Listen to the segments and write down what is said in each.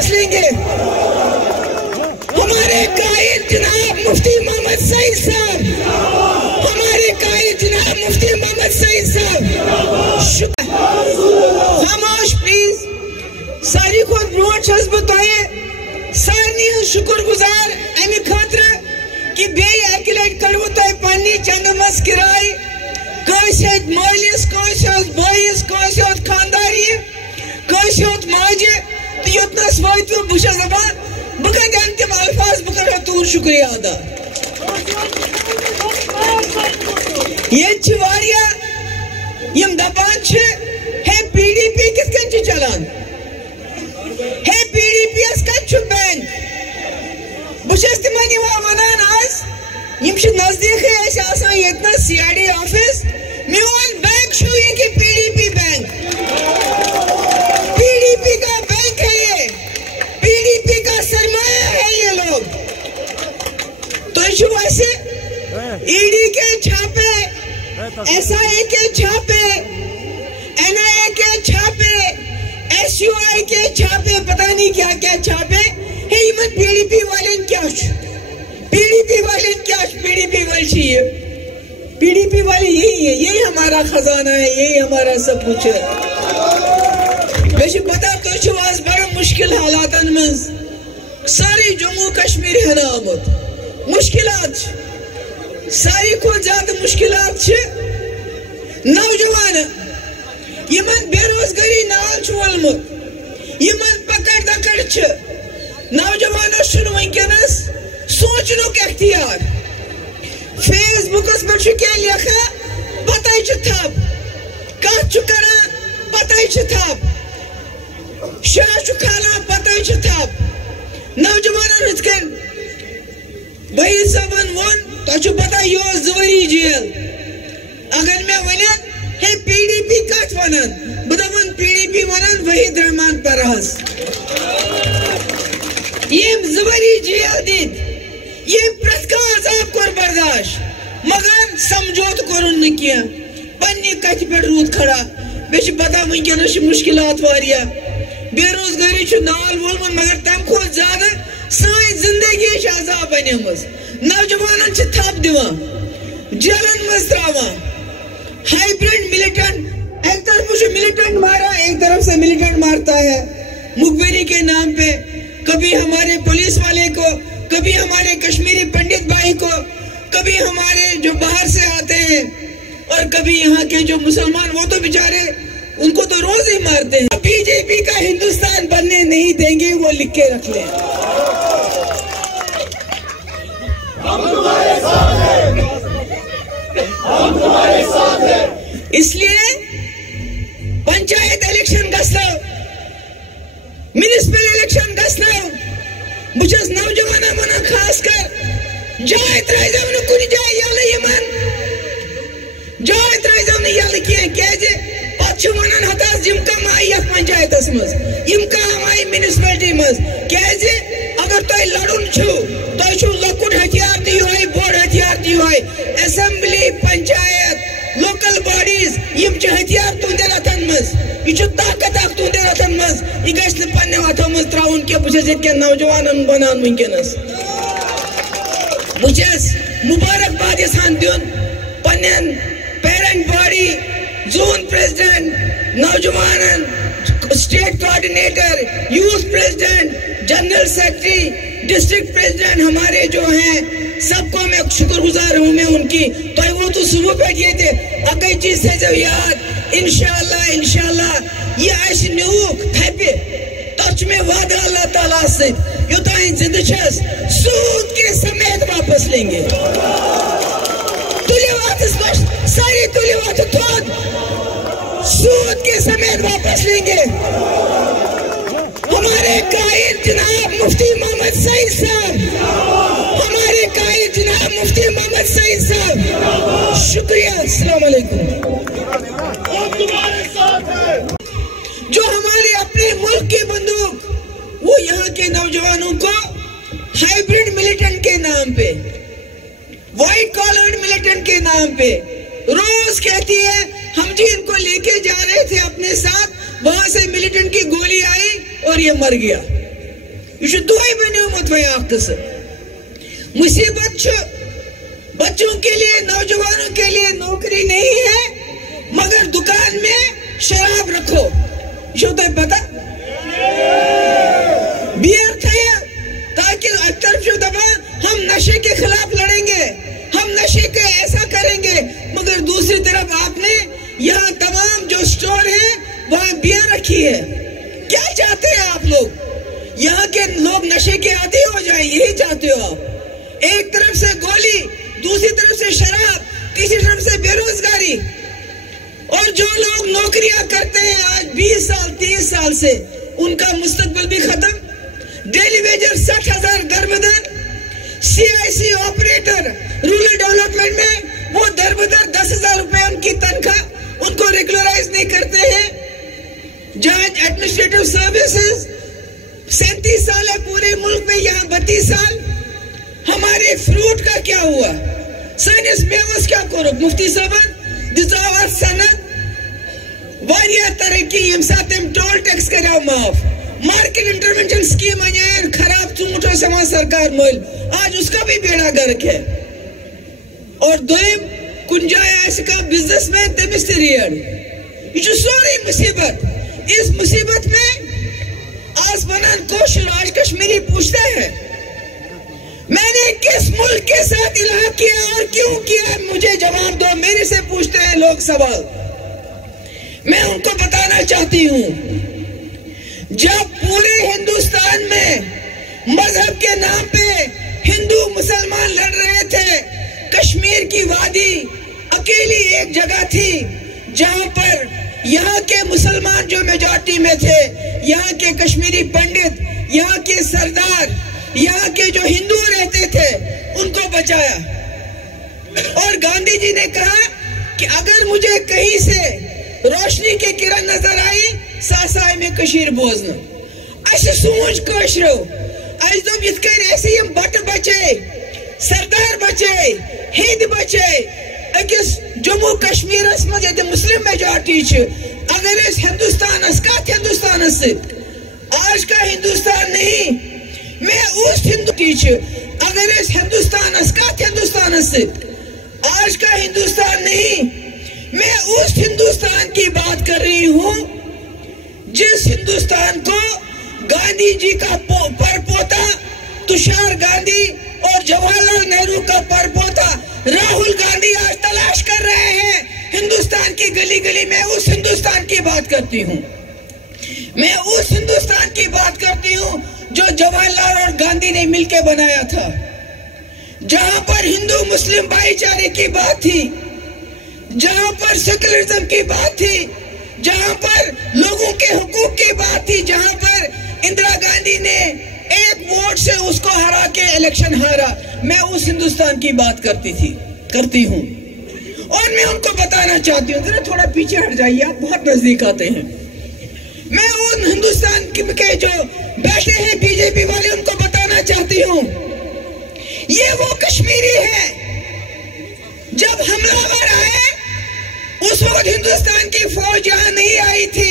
वापस लेंगे। हमारे कायद जनाब मुफ्ती मोहम्मद सईद साहब, हमारे कायद जनाब मुफ्ती मोहम्मद सईद साहब, खामोश प्लीज। सारी खुद ब्रोट बताए सारनी शुक्र गुजार अमि खातर कि बेक लट करो तुम पन्नी चंद मस किराय कस मालिस कस बस कस खानदारी कस माजे तो योतनस वो बस दपान बह कर तम अल्फाज बह कर तुद शुक्रिया अदा। ये दपान है PDP कित चलान, है PDP कत बैंक। बस तिमन वन आज नजदीक ये CID ऑफिस मोन बैंक ये कि PDP बैंक, PDP का बैंक है ये, PDP का सरमाया है ये लोग। तो ऐसे ED के छापे, SIA के छापे, NIA के छापे, SUI के छापे, पता नहीं क्या क्या छापे है। इमन PDP वाले क्या PDP वाले क्या PDP वाले PDP वाले यही है, यही हमारा खजाना है, यही हमारा सब कुछ है। वैसे पता तो आज बड़ा मुश्किल हालात में सारी जम्मू कश्मीर है ना आमद मुश्किलात, सारी को ज्यादा मुश्किलात नौजवान यमन बेरोजगारी नाल वोलमुत, यमन पकड़ दकड़ नौजवानस वनकस सोचनुक अख्तियार। फेसबुकस पे क्या लिखा पता थप, कत पता थप, शाह खाना पता थप। नौजवान भाई सबन वो तो पता यह 2 वरी जेल। अगर मैं वन है PDP कत वन बन PDP वन वहीद रहमान परहस ये 2 वरी जेल दिन ये प्रत कोर बर्दाश्त मगर समझौत कोरुन न किया पन्नी कत पे रूद खड़ा। बे पता वनकस मुश्किलात वारिया, बेरोजगारी नाल वोलमत मगर तम खो ज्यादा सानी जिंदगी अजाब बनमज। नौजवान थप दिवान जेलन मज त्रावान, हाइब्रिड मिलिटेंट, एक तरफ से मिलिटेंट मारा एक तरफ से मिलिटेंट मारता है मुखबिरी के नाम पे। कभी हमारे पुलिस वाले को, कभी हमारे कश्मीरी पंडित भाई को, कभी हमारे जो बाहर से आते हैं, और कभी यहाँ के जो मुसलमान वो तो बेचारे उनको तो रोज ही मारते हैं। बीजेपी का हिंदुस्तान बनने नहीं देंगे, वो लिख के रख लें। हम तुम्हारे साथ हैं, हम तुम्हारे साथ हैं। इसलिए पंचायत इलेक्शन गस्लाव, म्युनिसिपल इलेक्शन गस्लाव बुझस नौजवान मना खास कर जाय त्रैजव न कुन जाय यल यमन जाय त्रैजव न यल के पछ वनन हतास जिम कम आई पंचायतस मज, यम काम आई म्युनिसिपलिटी मज के अगर तो लड़ुन छु तो लकुट हथियार दियो है, बोर्ड हथियार दियो है। असेंबली, पंचायत, लोकल बॉडीज यम हथियार तुंदे रथन मज, यह ताकत तुंदे रथन मज, यह गस पन्ने हथों मज त्राउन के बुझस ये नौजवान बनान वनकस। बुझस मुबारकबाद यसान दिन पन्न पेरेंट बॉडी, जोन प्रेसिडेंट, नौजवान, state coordinator, youth president, general secretary, district president हमारे जो हैं सबको मैं शुक्रगुजार हूँ मैं उनकी। तो वो तो सुबह बैठिए थे अकई चीज से जब याद इंशाअल्लाह इंशाअल्लाह ये आश न्यूक थपे तच में वादा अल्लाह ताला से युता जिंदगी सूद के समेत वापस लेंगे। तुलिवात स्पष्ट सारी तुलिवात थोद सूद के समेत वापस लेंगे। हमारे कायद जनाब मुफ्ती मोहम्मद सईद साहब, हमारे कायद जनाब मुफ्ती मोहम्मद सईद साहब, शुक्रिया। अस्सलाम वालेकुम। जो हमारे अपने मुल्क की बंदूक वो यहाँ के नौजवानों को हाइब्रिड मिलिटेंट के नाम पे, व्हाइट कॉलर्ड मिलिटेंट के नाम पे रोज कहती है हम जी इनको लेके जा रहे थे अपने साथ, वहां से मिलिटेंट की गोली आई और ये मर गया। یہ دہائی بنیومت وی اخ قصہ مصیبت بچوں کے لیے نوجوانوں کے لیے نوکری نہیں ہے مگر دکان میں شراب رکھو یہ تمہیں پتہ بیئر تھیا تاکہ ایک طرف جو دبان ہم نشے کے خلاف لڑیں گے ہم نشے کے ایسا کریں گے مگر دوسری طرف آپ نے یہاں تمام جو سٹور ہیں وہاں بیئر رکھی ہے کیا چاہتے ہیں آپ لوگ یہاں کے لوگ نشے کے عادی ہو جائیں یہی چاہتے ہو آپ ایک طرف سے گولی دوسری طرف سے شراب تیسری طرف سے بے روزگاری اور جو لوگ نوکریاں کرتے ہیں آج 20 سال 30 سال سے ان کا مستقبل بھی ختم ڈیلی ویجر 60,000 در بدر CIC آپریٹر رورل ڈیولپمنٹ میں وہ در بدر 10,000 روپے ان کی تنخواہ ان کو ریگولرائز نہیں کرتے ہیں جج ایڈمنسٹریٹو سروسز 37 سال ہے پورے ملک میں یہاں 32 سال ہمارے فروٹ کا کیا ہوا سائنس میوس کیا کرو مفتی صاحب دزاور سند واریا ترقی یم سات ٹول ٹیکس کرو معاف مارکیٹ انٹرونشن سکیم ان خراب ژوٗنٛٹھ اوس ہٮ۪وان سرکار مٔلۍ آج اس کا بھی بیڑا گرک ہے اور دویم کُنہِ جایہِ آسہِ کانٛہہ بزنس مین تٔمِس تہِ ریڈ یہ چھُ سورُے مصیبت اس مصیبت میں آج بنان کوشر آج کشمیری پوچھتا ہے میں نے کس ملک کے ساتھ الحاق کیا اور کیوں کیا مجھے جواب دو میرے سے پوچھتے ہیں لوگ سوال میں ان کو بتانا چاہتی ہوں جب پورے ہندوستان میں مذہب کے نام پہ ہندو مسلمان لڑ رہے تھے کشمیر کی وادی اکیلی ایک جگہ تھی جہاں پر یہاں کے مسلمان جو میجورٹی میں تھے یہاں کے کشمیری پنڈت یہاں کے سردار یہاں کے جو ہندو رہتے تھے ان کو بچایا اور گاندھی جی نے کہا کہ اگر مجھے کہیں سے روشنی کی کرن نظر آئی ساسائے میں کشیر بوزنا اچھا سوچ کشرو اچھ دو یتکن ایسے ہم بٹ بچے سردار بچے ہند بچے اکس جموں کشمیر اسمد یہ مسلم میجورٹی اگر اس ہندوستان سے آج کا ہندوستان نہیں میں اس ہندو اگر اس ہندوستان سے آج کا ہندوستان نہیں میں اس ہندوستان کی بات کر رہی ہوں جس ہندوستان کو گاندھی جی کا پرپوتا تشار گاندھی اور جواہر لال نہرو کا پرپوتا راہل گاندھی آج تلاش کر رہے ہیں ہندوستان کی گلی گلی میں اس ہندوستان کی بات کرتی ہوں میں اس ہندوستان کی بات کرتی ہوں جو جواہر لال اور گاندھی نے مل کے بنایا تھا جہاں پر ہندو مسلم بھائی چارے کی بات تھی جہاں پر سیکولرزم کی بات تھی جہاں پر لوگوں کے حقوق کی بات تھی جہاں پر اندرا گاندھی نے ایک ووٹ سے اس کو ہرا کے الیکشن ہارا میں اس ہندوستان کی بات کرتی ہوں اور میں ان کو بتانا چاہتی ہوں ذرا تھوڑا پیچھے ہٹ جائیے آپ بہت نزدیک آتے ہیں میں ان ہندوستان کے جو بیٹھے ہیں بی جے پی والے ان کو بتانا چاہتی ہوں یہ وہ کشمیری ہے جب حملہ ور آئے اس وقت ہندوستان کی فوج یہاں نہیں آئی تھی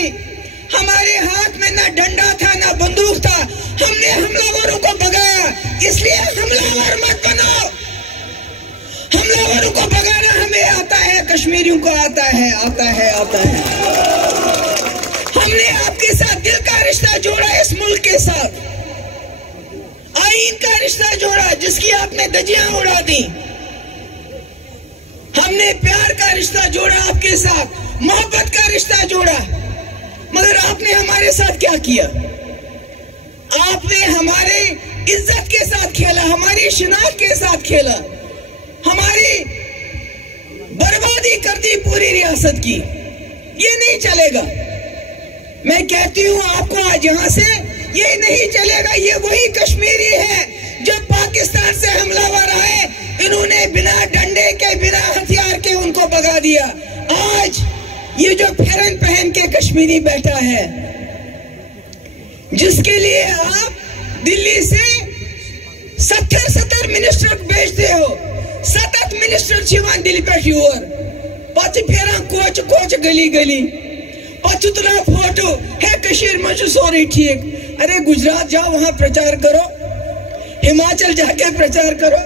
ہمارے ہاتھ میں نہ ڈنڈا تھا نہ بندوق تھا ہم نے حملہ وروں کو بگایا اس لیے حملہ ور مت بنو حملہ وروں کو بگانا ہمیں آتا ہے کشمیریوں کو آتا ہے ہم نے آپ کے ساتھ دل کا رشتہ جوڑا اس ملک کے ساتھ آئین کا رشتہ جوڑا جس کی آپ نے دجیاں اڑا دی ہم نے پیار کا رشتہ جوڑا آپ کے ساتھ محبت کا رشتہ جوڑا مگر آپ نے ہمارے ساتھ کیا کیا آپ نے ہمارے عزت کے ساتھ کھیلا ہماری شناخت کے ساتھ کھیلا ہماری بربادی کر دی پوری ریاست کی یہ نہیں چلے گا میں کہتی ہوں آپ کو آج یہاں سے یہ نہیں چلے گا یہ وہی کشمیری ہے جب پاکستان سے حملہ ور آئے انہوں نے بنا ڈنڈے کے بنا ہتھیار کے ان کو بگا دیا آج یہ جو پھیرن پہن کے کشمیری بیٹھا ہے جس کے لیے آپ دلی سے 70 منسٹر بھیجتے ہو 7 منسٹر چھوان دلی پہ یور پتہ پھیران کوچ گلی گلی पछु तुला फोटो है कश्मीर में सोरे ठीक। अरे गुजरात जाओ, वहां प्रचार करो, हिमाचल जाके प्रचार करो।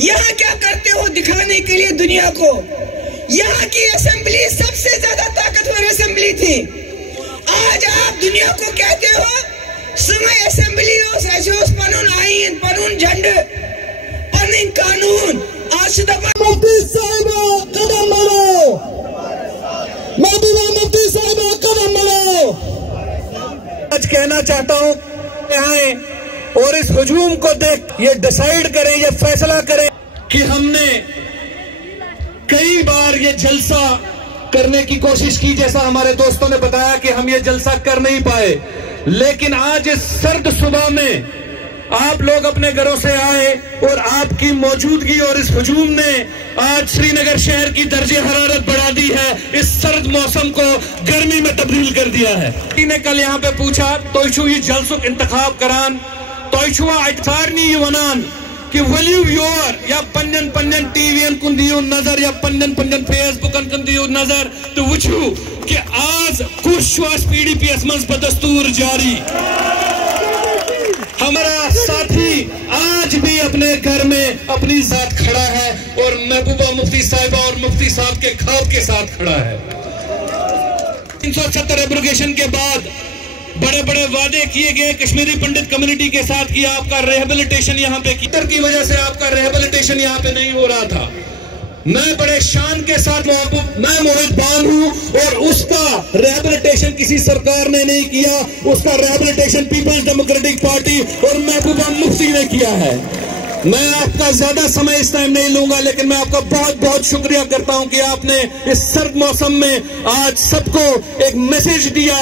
यहाँ क्या करते हो दिखाने के लिए दुनिया को? यहाँ की असेंबली सबसे ज्यादा ताकतवर असेंबली थी। आज आप दुनिया को कहते हो समय असेंबली पनुन आइन, पनुन झंड, पनुन कानून। आज मुफ्ती साहिबा कदम बढ़ो, महबूबा मुफ्ती साहिबा कदम बढ़ो। आज कहना चाहता हूँ आए और इस हुजूम को देख ये डिसाइड करें, ये फैसला करें कि हमने कई बार ये जलसा करने की कोशिश की, जैसा हमारे दोस्तों ने बताया कि हम ये जलसा कर नहीं पाए, लेकिन आज इस सर्द सुबह में आप लोग अपने घरों से आए और आपकी मौजूदगी और इस हुजूम ने आज श्रीनगर शहर की दर्जे हरारत बढ़ा दी है, इस सर्द मौसम को गर्मी में तब्दील कर दिया है। ने कल यहाँ पे पूछा तो ये जलसुक इंतखाब करान तो सारनी वनान कि वलियो योर या पन्नन पन्नन टीवीएन कुन दियो नजर या पन्नन पन्नन फेसबुकन कुन दियो नजर तो वुचू कि आज कुछ पीडीपीएस मंज पर दस्तूर जारी। हमारा साथी आज भी अपने घर में अपनी जात खड़ा है और महबूबा मुफ्ती साहिबा और मुफ्ती साहब के ख्वाब के साथ खड़ा है। 370 एब्रोगेशन के बाद बड़े बड़े वादे किए गए कश्मीरी पंडित कम्युनिटी के साथ कि आपका रिहेबिलिटेशन यहाँ पे की वजह से आपका रिहेबिलिटेशन यहाँ पे नहीं हो रहा था। मैं बड़े शान के साथ मैं मोहित बान हूँ और उसका रिहेबिलिटेशन किसी सरकार ने नहीं किया, उसका रिहेबिलिटेशन पीपल्स डेमोक्रेटिक पार्टी और महबूबा मुफ्ती ने किया है। मैं आपका ज्यादा समय इस टाइम नहीं लूंगा, लेकिन मैं आपका बहुत बहुत शुक्रिया करता हूं कि आपने इस सर्द मौसम में आज सबको एक मैसेज दिया।